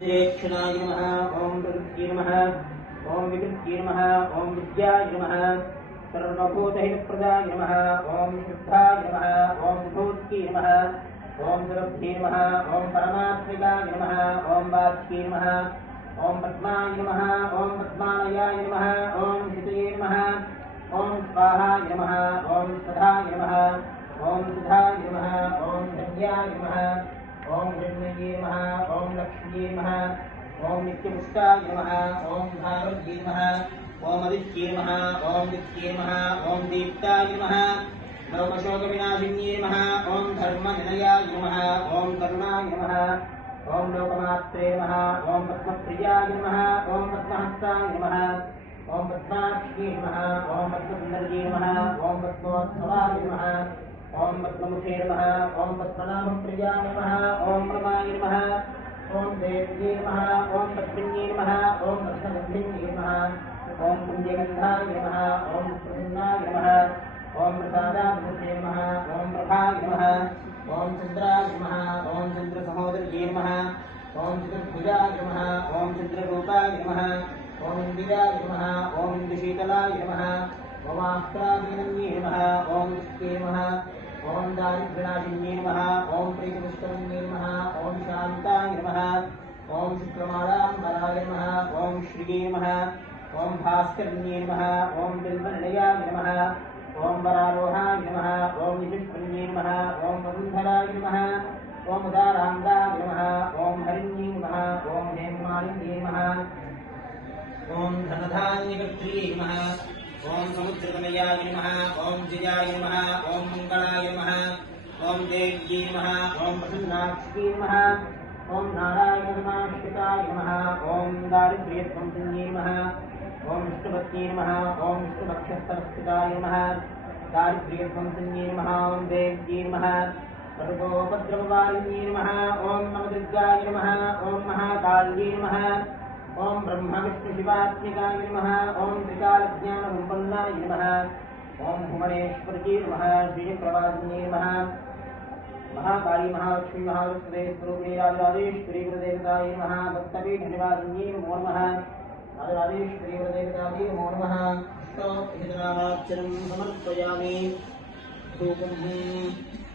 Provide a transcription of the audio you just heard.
क्षणाय नमः। ओम प्रकृत्यै नमः। ओम विकृत्यै नमः। ओम विद्याय नमः। सर्वभूतहितप्रदाय नमः। ओम शुद्धाय नमः। ओम विभूत्यै नमः। ओम सुरभ्ये नमः। ओम परमात्मिकाय नमः। ओम वाच्ये नमः। ओम पद्माय नमः। ओम पद्मालयाय नमः। ओम हितये नमः। ओम स्वाहाय नमः। ओम स्वधाय नमः। ओम सुधाय नमः। ओम धन्याय नमः। ओम हिरण्मये नमः। ओम लक्ष्मीये नमः। ओम नित्यपुष्टाय नमः। ओम भागवते नमः। ओम आदित्ये नमः। ओम दित्ये नमः। ओम दीप्ताय नमः। ओम अशोकविनाशिन्ये नमः। ओम धर्मनिलयाय नमः। ओम करुणाय नमः। ओम लोकमात्रे नमः। ओम पद्मप्रियाय नमः। ओम पद्महस्ताय नमः। ओम पद्माक्ष्ये नमः। ओम पद्मसुन्दर्ये नमः। ओम पद्मोत्सवाय नमः। ओम पद्ममुखे नमः। ओम पद्मनाभप्रियाय नमः। ओम प्रमाय नमः। ओम देव्ये नमः। ओम पद्मिन्ये नमः। ओम रत्नगन्धिन्ये नमः। ओम पुण्यगन्धाय नमः। ओम प्रसन्नाय नमः। ओम प्रसादाभिमुखे नमः। ओम प्रभाय नमः। ओम चन्द्राय नमः। ओम चन्द्रसहोदर्ये नमः। ओम चतुर्भुजाय नमः। ओम चन्द्ररूपाय नमः। ओम इन्दिराय नमः। ओम इन्दुशीतलाय नमः। ओम आस्त्रादीनन्ये नमः। ओम नित्ये नमः। ओम दारिद्र्यनाशिन्ये नमः। ओम प्रीतिपुष्करिण्ये नमः। ओम शान्ताय नमः। ओम शुक्रमालाम्बराय नमः। ओम श्रिये नमः। ओम भास्करिण्ये नमः। ओम बिल्वनिलयाय नमः। ओम वरारोहाय नमः। ओम निशिष्पन्ये नमः। ओम वसुन्धराय नमः। ओम उदाराङ्गाय नमः। ओम हरिण्ये नमः। ओम हेममालिन्ये नमः। ओम धनधान्यकर्त्रे नमः। ओम समुद्रतनयाय नमः। ओम जयाय नमः। ओम मंगलाय नमः। ओम देव्ये नमः। ओम प्रसन्नाक्ष्ये नमः। ओम नारायणसमाश्रिताय नमः। ओम दारिद्र्यध्वंसिन्ये नमः। ओम विष्णुपत्न्ये नमः। ओम विष्णुपक्षस्थलस्थिताय नमः। दारिद्र्यध्वंसिन्ये नमः। ओम देव्ये नमः। सर्वोपद्रववारिण्ये नमः। ओम नवदुर्गाय नमः। ओम महाकाल्ये नमः। ओम ब्रह्म विष्णु शिवात्मिकाय नमः। ओम त्रिकालज्ञानसम्पन्नाय नमः। ओम भुवनेश्वर्ये नमः। श्रीचक्रवासिन्ये नमः। महाकाली महालक्ष्मी महाविष्णुदे स्वरूपिणे राजराजेश्वरी गुरुदेवतायै नमः। भक्तपीठनिवासिन्ये नमो नमः। राजराजेश्वरी गुरुदेवतायै नमो नमः। अष्टोत्तरनामार्चनं समर्पयामि। धूपम्